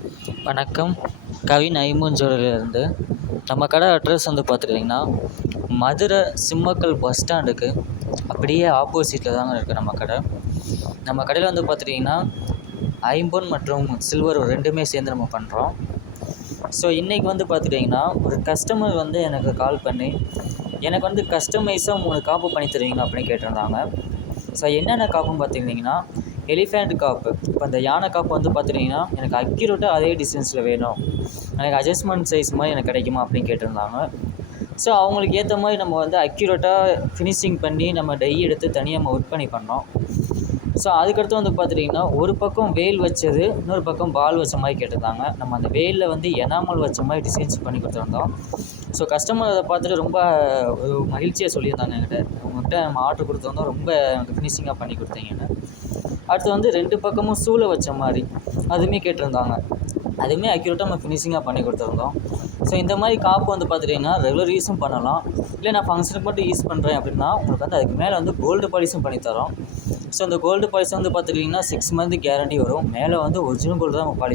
வணக்கம். கவின் ஐமூஞ்சோலையிலேருந்து. நம்ம கடை அட்ரஸ் வந்து பார்த்துக்கிட்டிங்கன்னா, மதுரை சிம்மக்கல் பஸ் ஸ்டாண்டுக்கு அப்படியே ஆப்போசிட்டில் தாங்க இருக்குது நம்ம கடை. நம்ம கடையில் வந்து பார்த்துட்டிங்கன்னா, ஐம்பொன் மற்றும் சில்வர் ரெண்டுமே சேர்ந்து நம்ம பண்ணுறோம். ஸோ இன்றைக்கி வந்து பார்த்துட்டிங்கன்னா, ஒரு கஸ்டமர் வந்து எனக்கு கால் பண்ணி, எனக்கு வந்து கஸ்டமைஸாக 3 காப்பு பண்ணி தருவீங்களா அப்படின்னு கேட்டிருந்தாங்க. ஸோ என்னென்ன காப்புன்னு பார்த்துக்கிட்டிங்கன்னா, எலிஃபேண்ட் காப்பு. இப்போ அந்த யானை காப்பு வந்து பார்த்துட்டிங்கன்னா, எனக்கு அக்யூரேட்டாக அதே டிஸ்டன்ஸில் வேணும், எனக்கு அட்ஜஸ்ட்மெண்ட் சைஸ் மாதிரி எனக்கு கிடைக்குமா அப்படின்னு கேட்டிருந்தாங்க. ஸோ அவங்களுக்கு ஏற்ற மாதிரி நம்ம வந்து அக்யூரேட்டாக ஃபினிஷிங் பண்ணி நம்ம டை எடுத்து தனியாக நம்ம ஒர்க் பண்ணி பண்ணோம். ஸோ அதுக்கடுத்து வந்து பார்த்துட்டிங்கன்னா, ஒரு பக்கம் வேல் வச்சது, இன்னொரு பக்கம் பால் வச்ச மாதிரி கேட்டிருந்தாங்க. நம்ம அந்த வேலில் வந்து எனாமல் வச்ச மாதிரி டிசைன்ஸ் பண்ணி கொடுத்துருந்தோம். ஸோ கஸ்டமர் அதை பார்த்துட்டு ரொம்ப ஒரு மகிழ்ச்சியாக சொல்லியிருந்தாங்க என்கிட்ட, உங்கள்கிட்ட நம்ம ஆர்டர் கொடுத்துருந்தோம், ரொம்ப எனக்கு ஃபினிஷிங்காக பண்ணி கொடுத்தீங்கன்னு. அடுத்து வந்து 2 பக்கமும் சூளை வச்ச மாதிரி அதுவுமே கேட்டிருந்தாங்க. அதுவுமே அக்யூரேட்டாக நம்ம ஃபினிஷிங்காக பண்ணி கொடுத்துருந்தோம். ஸோ இந்த மாதிரி காப்பு வந்து பார்த்துட்டிங்கன்னா ரெகுலர் யூஸும் பண்ணலாம், இல்லை நான் ஃபங்க்ஷனுக்கு மட்டும் யூஸ் பண்ணுறேன் அப்படின்னா உங்களுக்கு வந்து அதுக்கு மேலே வந்து கோல்டு பாலிஷும் பண்ணித்தரோம். ஸோ அந்த கோல்டு பாலிஷ் வந்து பார்த்துட்டிங்கன்னா 6 மந்த் கேரண்டி வரும். மேலே வந்து ஒரிஜினல் கோல்டு தான் நம்ம பாலிஷ்